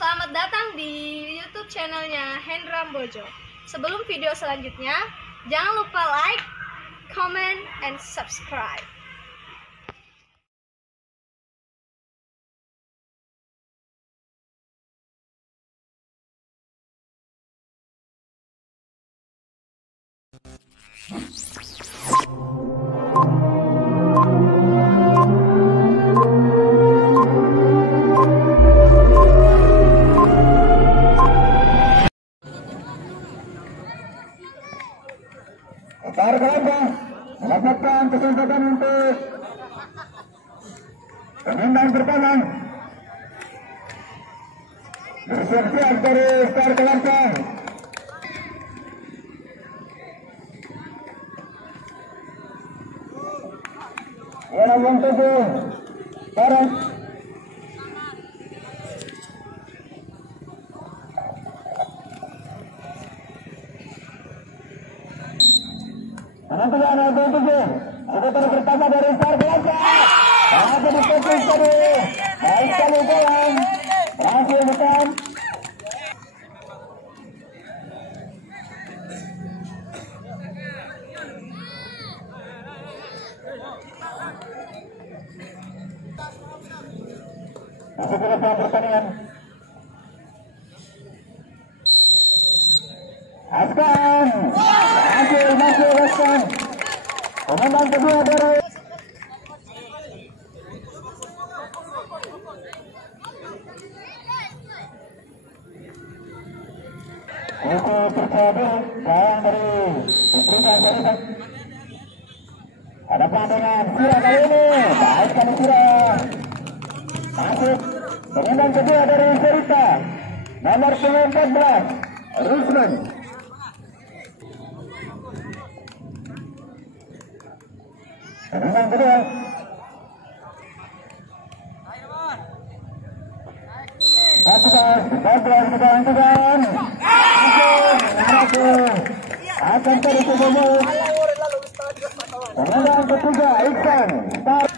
Selamat datang di YouTube channelnya Hendra MBOJO. Sebelum video selanjutnya, jangan lupa like, comment, and subscribe. Warahmatullahi mendapatkan kesempatan untuk penendang pertama. Bersiap-siap dari start KALAMPA. Yang tumbuh sekarang. Penampilan yang tumbuh seputar pertama dari start KALAMPA. Ada di fokus tadi. Baik sekali jalan. Berhasil bukan. Masuk ke dalam pertandingan. Askan. Masuk Askan. Komandan kedua dari Oke, percaya diri sayang dari DEBRIGAN. Hadapan dengan Sira kali ini. Baik kali Sira. Masuk penendang kedua dari Serita. Nomor 14 Rusman. Penendang kedua. Penendang akan terus bermain. Penendang ketiga Iksan. Start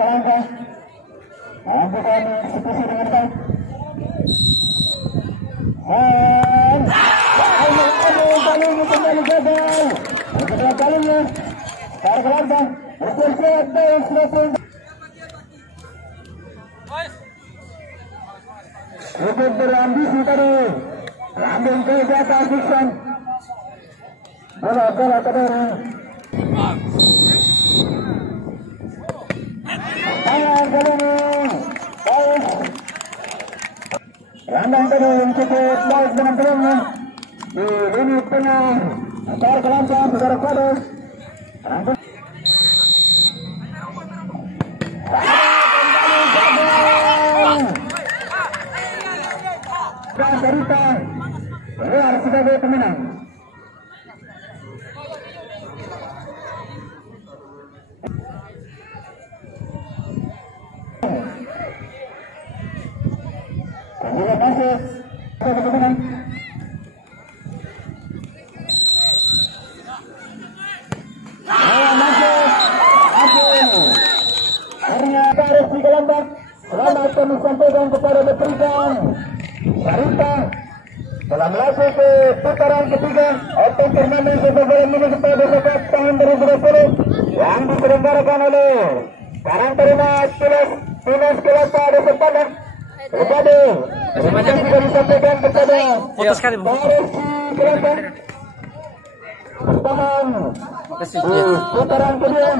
KALAMPA. Melakukan eksekusi dengan baik. Dan kembali gagal. Kedua kalinya start KALAMPA bersiap dari selepas. Cukup berambisi tadi. Lambung ke atas Iksan. Bola tadi. Tangan kali ini. Baik. Randang tadi cukup baik dengan peluangnya. Di lini tengah. Start KALAMPA saudara Kota. Dan Serita keluar sebagai pemenang. Juga masuk sebagai pemenang. Masuk. Ternyata harus di KALAMPA. Selamat kami sampaikan kepada DEBRIGAN. Serita telah melaju ke putaran ketiga atau turnamen sepak bola mini kepada sepak tahun 2020 yang diselenggarakan oleh Karang Taruna Dinas Kelapa dan Sepadan. Kepada terima kasih sudah disampaikan kepada Kelapa bertahan di putaran kedua.